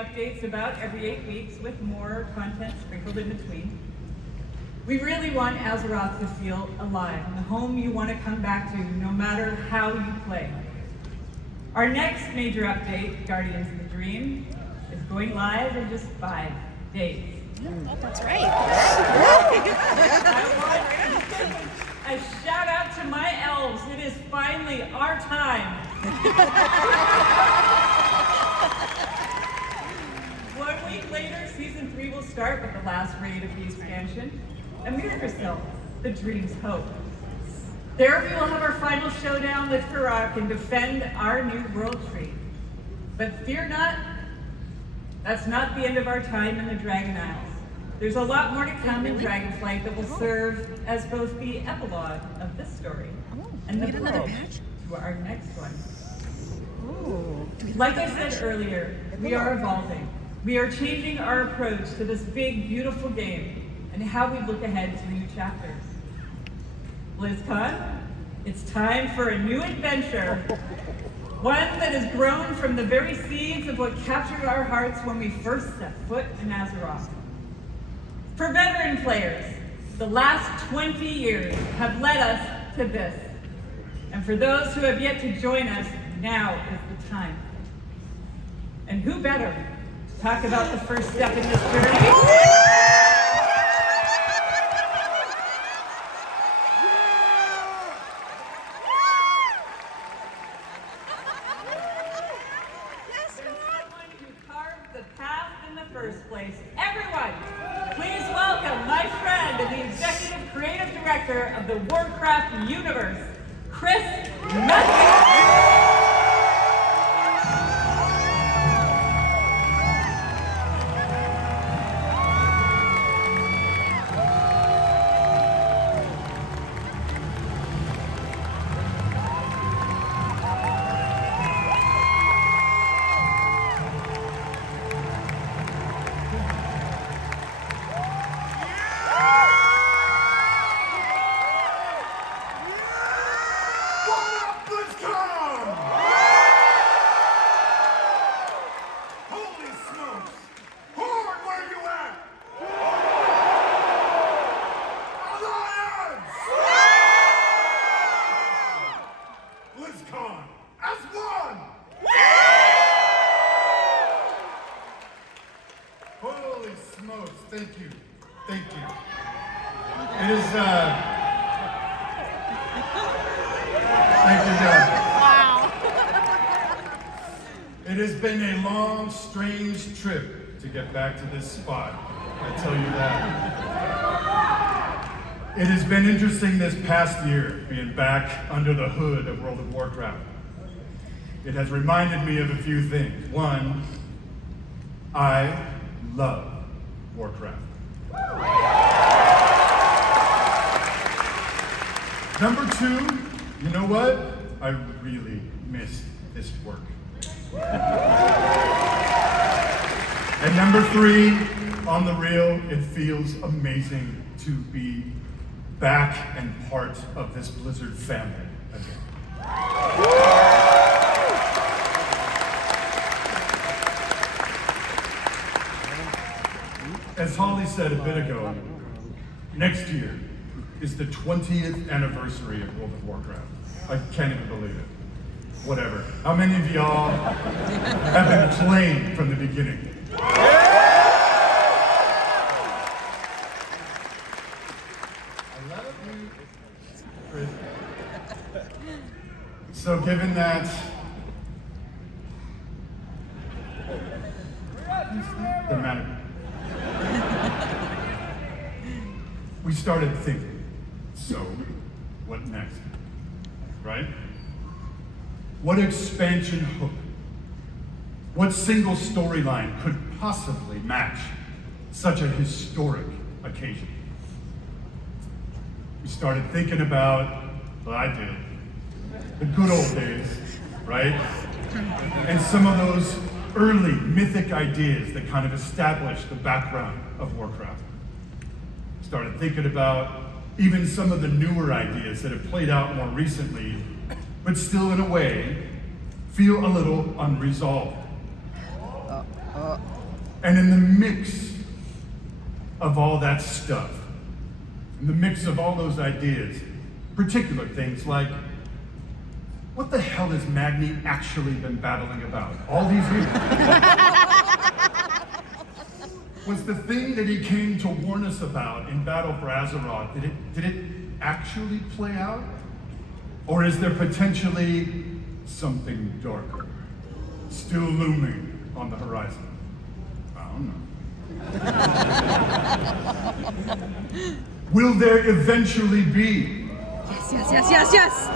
updates about every 8 weeks with more content sprinkled in between. We really want Azeroth to feel alive, and the home you want to come back to no matter how you play. Our next major update, Guardians of the Dream, is going live in just 5 days. Oh, that's right. I want a shout out to my elves. It is finally our time. 1 week later, Season 3 will start with the last raid of the expansion, Amiracil, the Dream's Hope. There we will have our final showdown with Karak and defend our new world tree. But fear not, that's not the end of our time in the Dragon Isles. There's a lot more to come in Dragonflight that will serve as both the epilogue of this story and the prologue to our next one. Like I said earlier, we are evolving. We are changing our approach to this big, beautiful game and how we look ahead to new chapters. BlizzCon, it's time for a new adventure. One that has grown from the very seeds of what captured our hearts when we first set foot in Azeroth. For veteran players, the last 20 years have led us to this. And for those who have yet to join us, now is the time. And who better to talk about the first step in this journey? First place. Everyone, please welcome my friend and the Executive Creative Director of the Warcraft universe, Chris Metzen. Thank you. Thank you. It is, thank you, Doug. Wow. It has been a long, strange trip to get back to this spot. I tell you that. It has been interesting this past year, being back under the hood of World of Warcraft. It has reminded me of a few things. One, I love Warcraft. Number two, you know what? I really missed this work. And number three, on the real, it feels amazing to be back and part of this Blizzard family again. As Holly said a bit ago, next year is the 20th anniversary of World of Warcraft. I can't even believe it. Whatever. How many of y'all have been playing from the beginning? I love you, Chris. So given that, the matter. We started thinking, so what next, right? What expansion hook, what single storyline could possibly match such a historic occasion? We started thinking about, well, I did, the good old days, right? And some of those early mythic ideas that kind of established the background of Warcraft. Started thinking about even some of the newer ideas that have played out more recently, but still in a way, feel a little unresolved. And in the mix of all that stuff, in the mix of all those ideas, particular things like, what the hell has Magni actually been battling about all these years? Was the thing that he came to warn us about in Battle for Azeroth, did it actually play out? Or is there potentially something darker still looming on the horizon? I don't know. Will there eventually be Yes.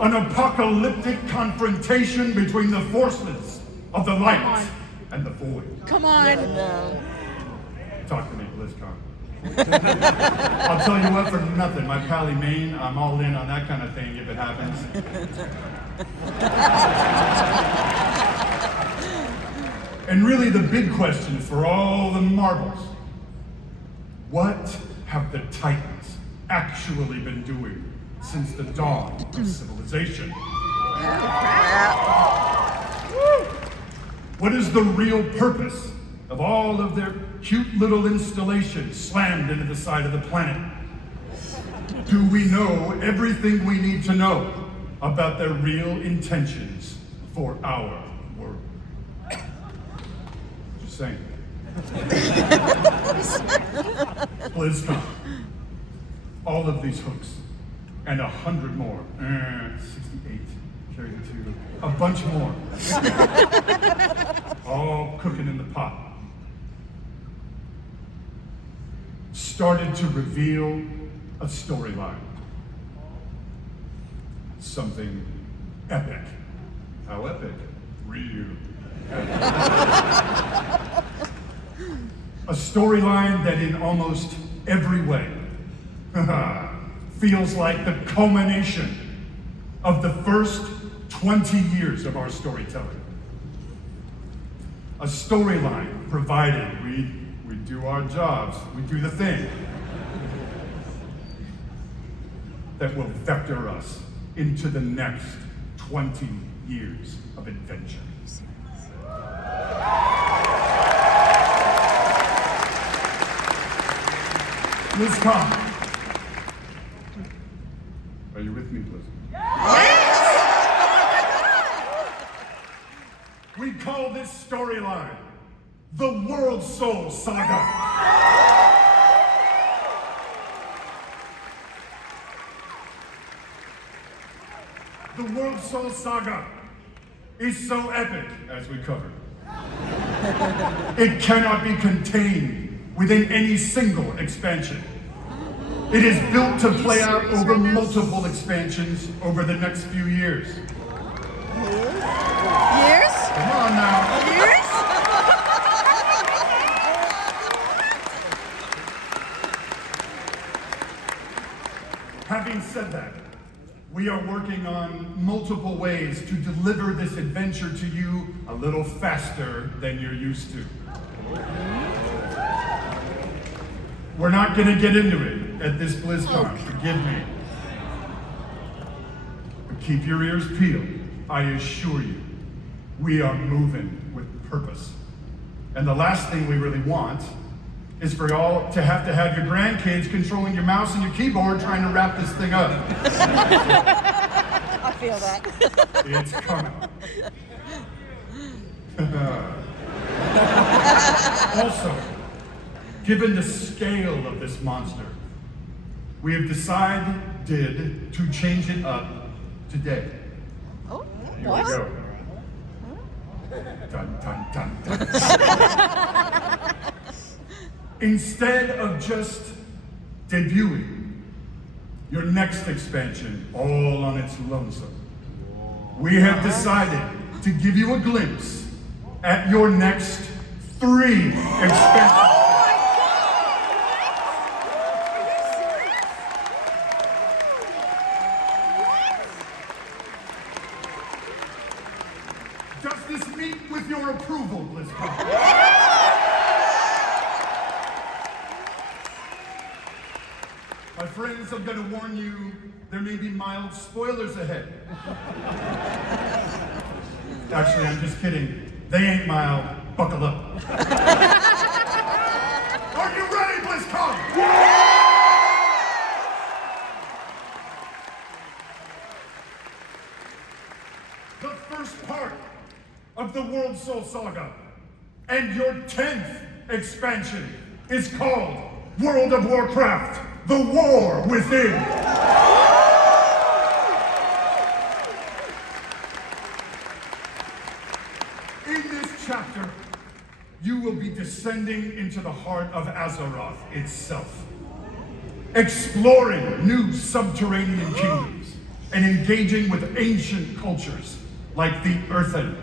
an apocalyptic confrontation between the forces of the light and the void? Come on. Talk to me, BlizzCon. I'll tell you what, for nothing, my pally Maine, I'm all in on that kind of thing if it happens. And really the big question for all the marbles, what have the Titans actually been doing since the dawn of civilization? What is the real purpose of all of their cute little installations slammed into the side of the planet? Do we know everything we need to know about their real intentions for our world? Just saying. BlizzCon. All of these hooks and 100 more. 68, carry the 2. A bunch more. All cooking in the pot. Started to reveal a storyline. Something epic. How epic? Real epic. A storyline that in almost every way feels like the culmination of the first 20 years of our storytelling. A storyline provided we do our jobs, we do the thing that will vector us into the next 20 years of adventure. BlizzCon. Are you with me, Blizz? Yes! We call this storyline the World Soul Saga. The World Soul Saga is so epic, as we covered. It cannot be contained within any single expansion. It is built to play out over multiple expansions over the next few years. Years? Come on now. Years? Having said that, we are working on multiple ways to deliver this adventure to you a little faster than you're used to. We're not going to get into it at this BlizzCon, forgive me. But keep your ears peeled. I assure you, we are moving with purpose. And the last thing we really want is for y'all to have your grandkids controlling your mouse and your keyboard trying to wrap this thing up. I feel that. It's coming. Also, given the scale of this monster, we have decided to change it up today. Oh, Here what? we go. Dun, dun, dun, dun. Instead of just debuting your next expansion all on its lonesome, we have decided to give you a glimpse at your next 3 expansions. Does this meet with your approval, BlizzCon? My friends, I'm going to warn you, there may be mild spoilers ahead. Actually, I'm just kidding. They ain't mild. buckle up. Are you ready, BlizzCon? The first part of the World Soul Saga and your 10th expansion is called World of Warcraft, The War Within. In this chapter, you will be descending into the heart of Azeroth itself, exploring new subterranean kingdoms and engaging with ancient cultures like the Earthen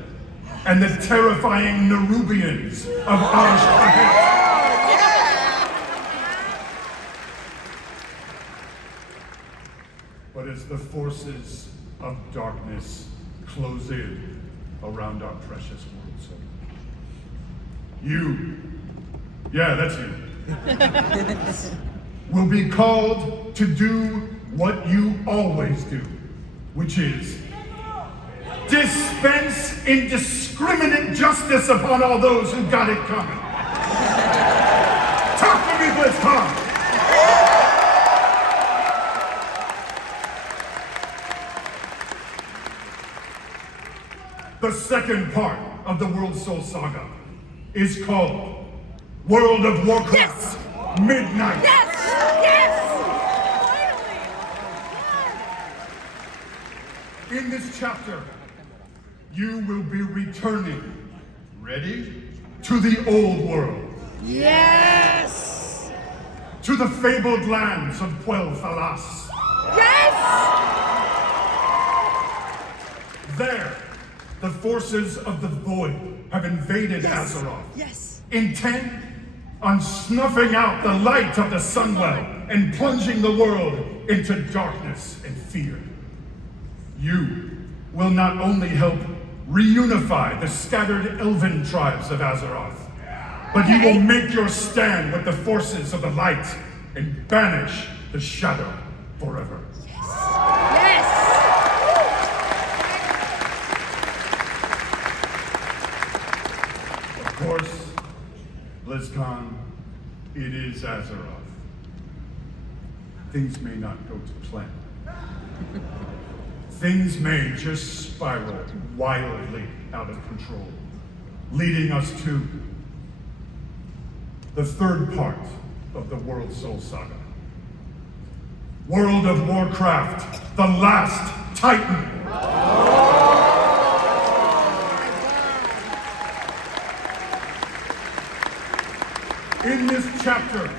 and the terrifying Nerubians of Ashkahet. But as the forces of darkness close in around our precious world soul, you, yeah, that's you, will be called to do what you always do, which is dispense indiscriminate justice upon all those who got it coming. Talk to me, BlizzCon! The second part of the World Soul Saga is called World of Warcraft Yes! Midnight. Yes! In this chapter, you will be returning, ready, to the old world, Yes! to the fabled lands of Quel'Thalas. Yes! There, the forces of the Void have invaded Azeroth, Yes! intent on snuffing out the light of the Sunwell and plunging the world into darkness and fear. You will not only help reunify the scattered elven tribes of Azeroth, but you will make your stand with the forces of the light and banish the shadow forever. Yes! Of course, BlizzCon, it is Azeroth. Things may not go to plan. Things may just spiral wildly out of control, leading us to the third part of the World Soul Saga. World of Warcraft, the Last Titan. In this chapter,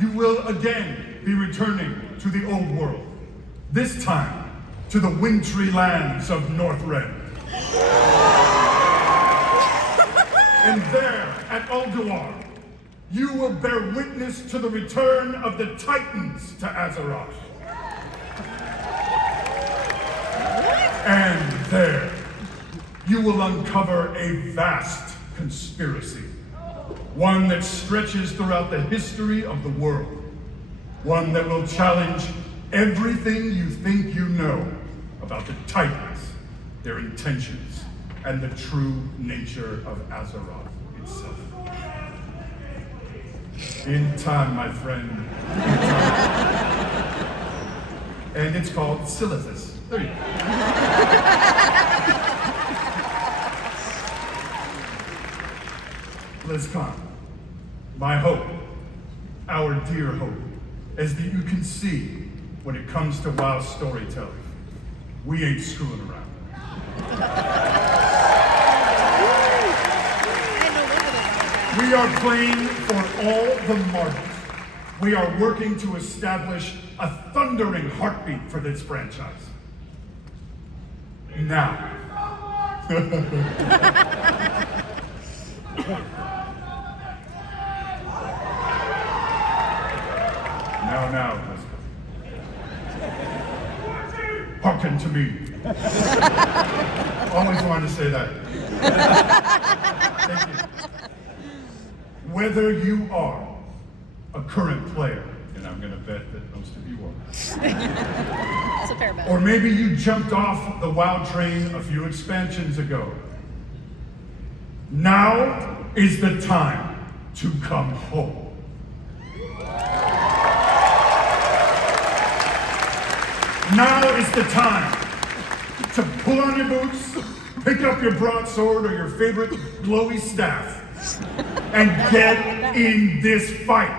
you will again be returning to the old world, this time to the wintry lands of Northrend. And there, at Ulduar, you will bear witness to the return of the Titans to Azeroth. And there, you will uncover a vast conspiracy, one that stretches throughout the history of the world, one that will challenge everything you think you know about the Titans, their intentions, and the true nature of Azeroth itself. In time, my friend. In time. And it's called Silithus. There you go. BlizzCon, my hope, our dear hope, is that you can see when it comes to WoW storytelling, we ain't screwing around. We are playing for all the marbles. We are working to establish a thundering heartbeat for this franchise. Now. Now, hearken to me. Always wanted to say that. Thank you. Whether you are a current player, and I'm going to bet that most of you are, That's a fair bet. or maybe you jumped off the WoW train a few expansions ago, Now is the time to come home. Now is the time to pull on your boots, pick up your broadsword or your favorite glowy staff, and get in this fight.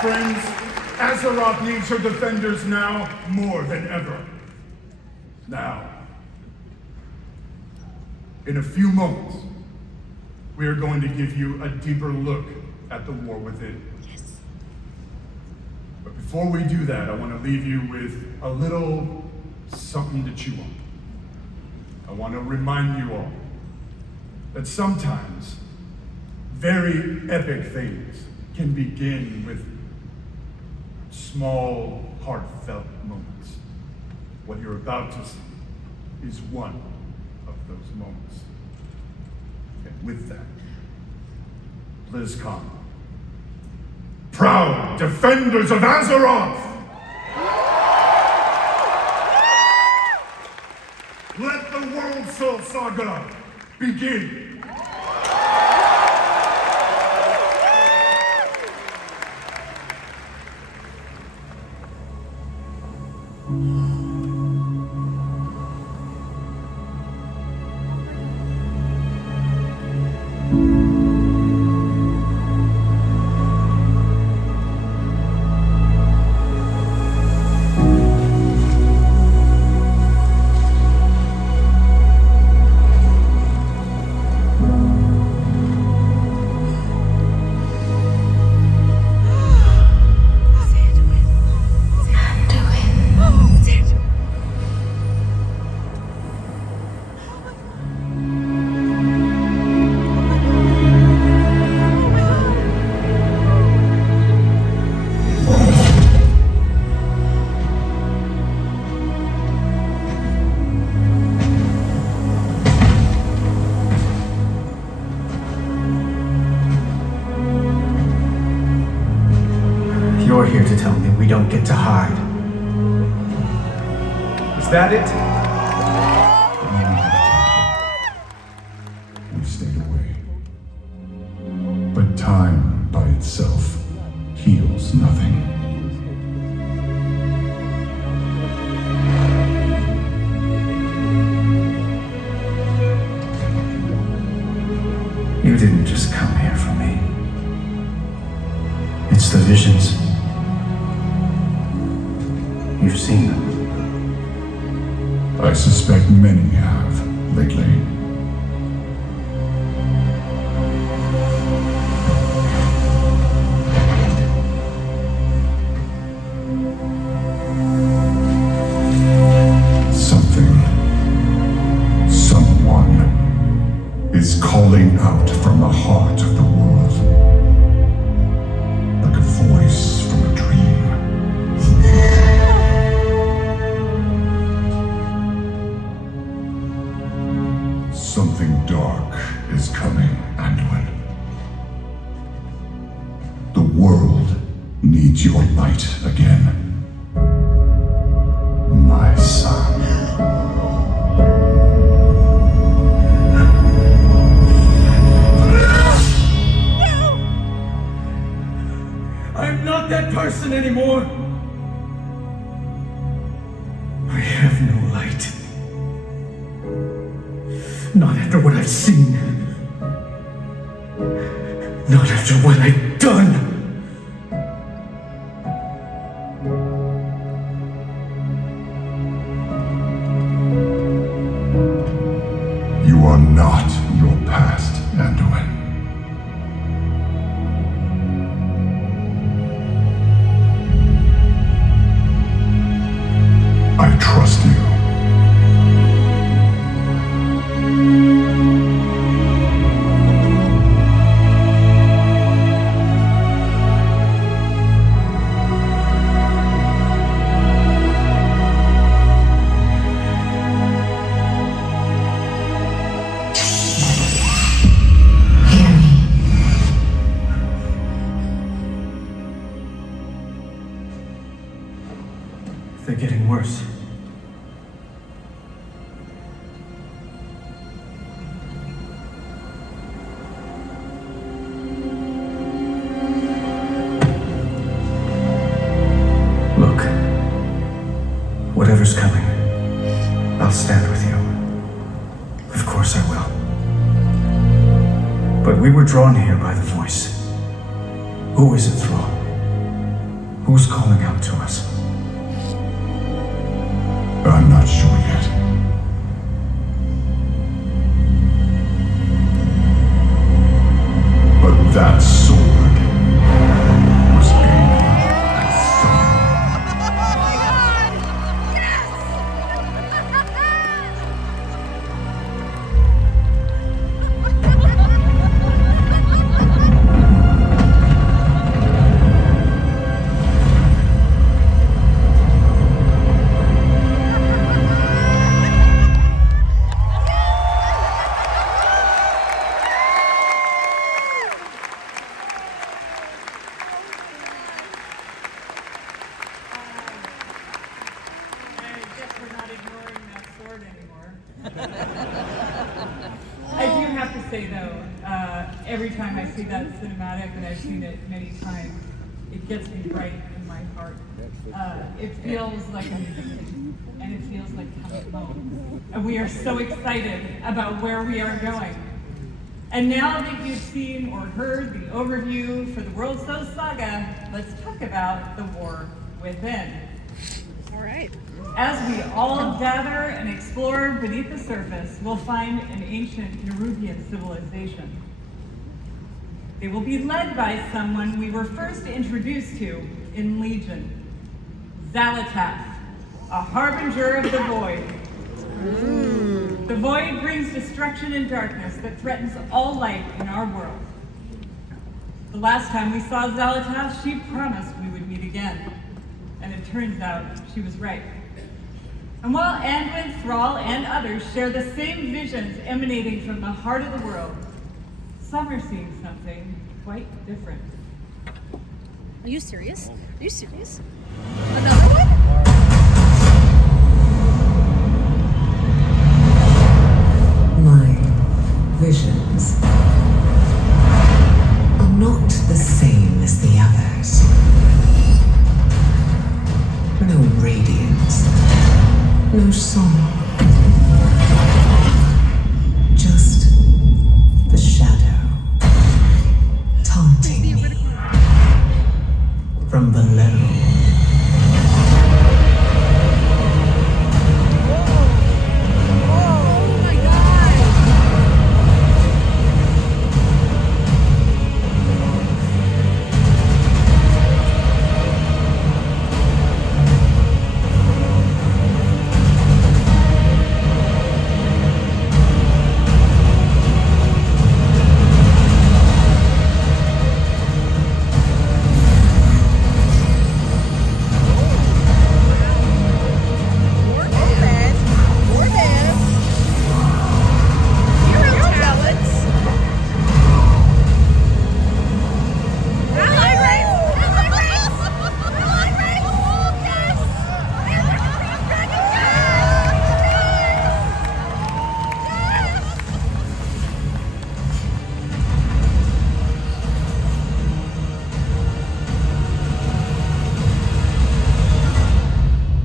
Friends, Azeroth needs her defenders now more than ever. Now, in a few moments, we are going to give you a deeper look at the war within. Yes. But before we do that, I want to leave you with a little something to chew on. I want to remind you all that sometimes very epic things can begin with small, heartfelt moments. What you're about to see is one of those moments. And with that, BlizzCon, proud defenders of Azeroth, let the World Soul Saga begin. You're here to tell me we don't get to hide. Is that it? We stayed away. But time by itself heals nothing. You didn't just come here for me. It's the visions. You've seen them. I suspect many have lately. Someone is calling out from the heart of the world, like a voice from a dream. Something dark is coming, Anduin. The world needs your light again, my son. I'm not that person anymore. I have no light. Not after what I've seen. Not after what I've done. You are not your past, Anduin. I trust you. They're getting worse. whatever's coming, I'll stand with you. Of course I will. But we were drawn here by the voice. Who is it, Thrall? Who's calling out to us? I'm not sure yet. But that sword was aimed at someone. I guess we're not ignoring that sword anymore. I do have to say though, every time I see that cinematic, and I've seen it many times, it gets me right in my heart. It feels like a mission, and it feels like coming home. And we are so excited about where we are going. And now that you've seen or heard the overview for the World Soul Saga, let's talk about the war within. All right. As we all gather and explore beneath the surface, we'll find an ancient Nerubian civilization. They will be led by someone we were first introduced to in Legion, Xalatath, a harbinger of the Void. The Void brings destruction and darkness that threatens all life in our world. The last time we saw Xalatath, she promised we would meet again. And it turns out she was right. And while Anduin, Thrall, and others share the same visions emanating from the heart of the world, some are seeing something quite different. Are you serious? Are you serious? Another one? My visions are not the same as the others. No radiance, no song. Just the shadow taunting me from below. Oh my god!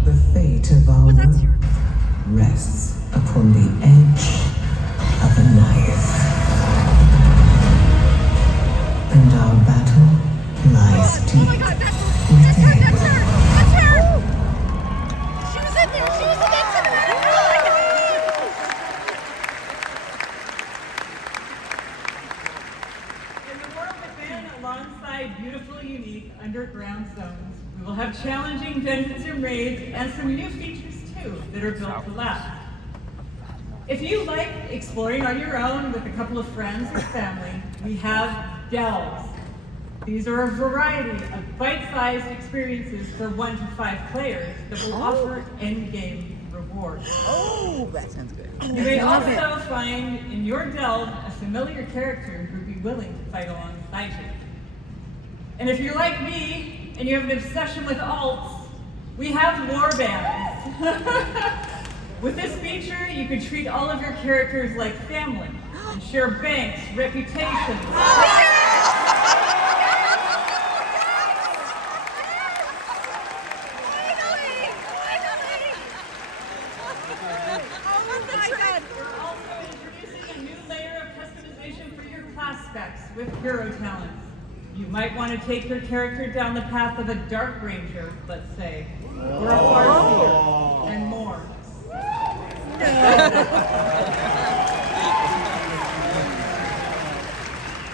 The fate of our world rests upon the edge of a knife. And our battle lies Oh deep my god, that's her! within. That's her! That's her! She was in there! She was in that cinematic! In the world within, alongside beautiful, unique underground zones, we will have challenging dungeons and raids and some new features too that are built to last. If you like exploring on your own with a couple of friends or family, we have delves. These are a variety of bite-sized experiences for 1 to 5 players that will offer endgame rewards. Oh, that sounds good. You may also find in your delve a familiar character who would be willing to fight alongside you. And if you're like me and you have an obsession with alts, we have warbands. With this feature, you can treat all of your characters like family and share banks, reputations. with hero talents. You might want to take your character down the path of a Dark Ranger, let's say, or a Farseer, and more.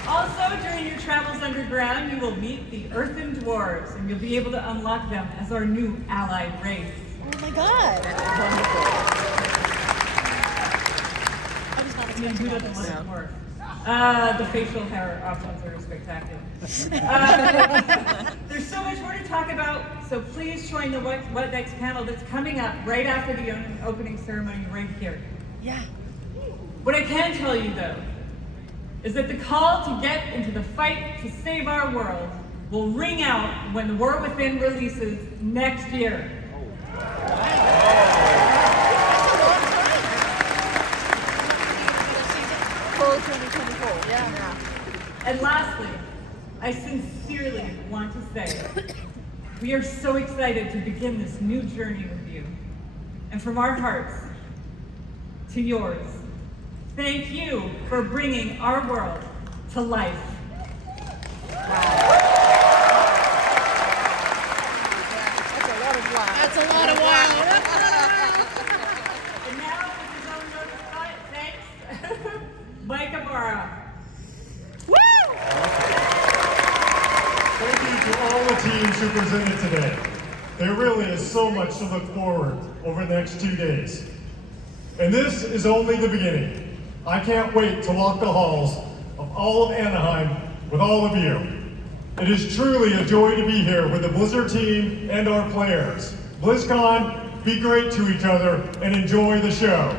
Also, during your travels underground, you will meet the Earthen Dwarves, and you'll be able to unlock them as our new allied race. Oh my god. I was not I mean, who expecting all doesn't this. want dwarf? The facial hair options are spectacular. There's so much more to talk about, so please join the What Next panel that's coming up right after the opening ceremony right here. Yeah. What I can tell you, though, is that the call to get into the fight to save our world will ring out when The War Within releases next year. Full 2024. Yeah. And lastly, I sincerely want to say, we are so excited to begin this new journey with you. And from our hearts to yours, thank you for bringing our world to life. That's a lot of wow. That's a lot of wow. And now, with his own note of thought, thanks, Mike Ibarra. Thank you to all the teams who presented today. There really is so much to look forward over the next 2 days. And this is only the beginning. I can't wait to walk the halls of all of Anaheim with all of you. It is truly a joy to be here with the Blizzard team and our players. BlizzCon, be great to each other and enjoy the show.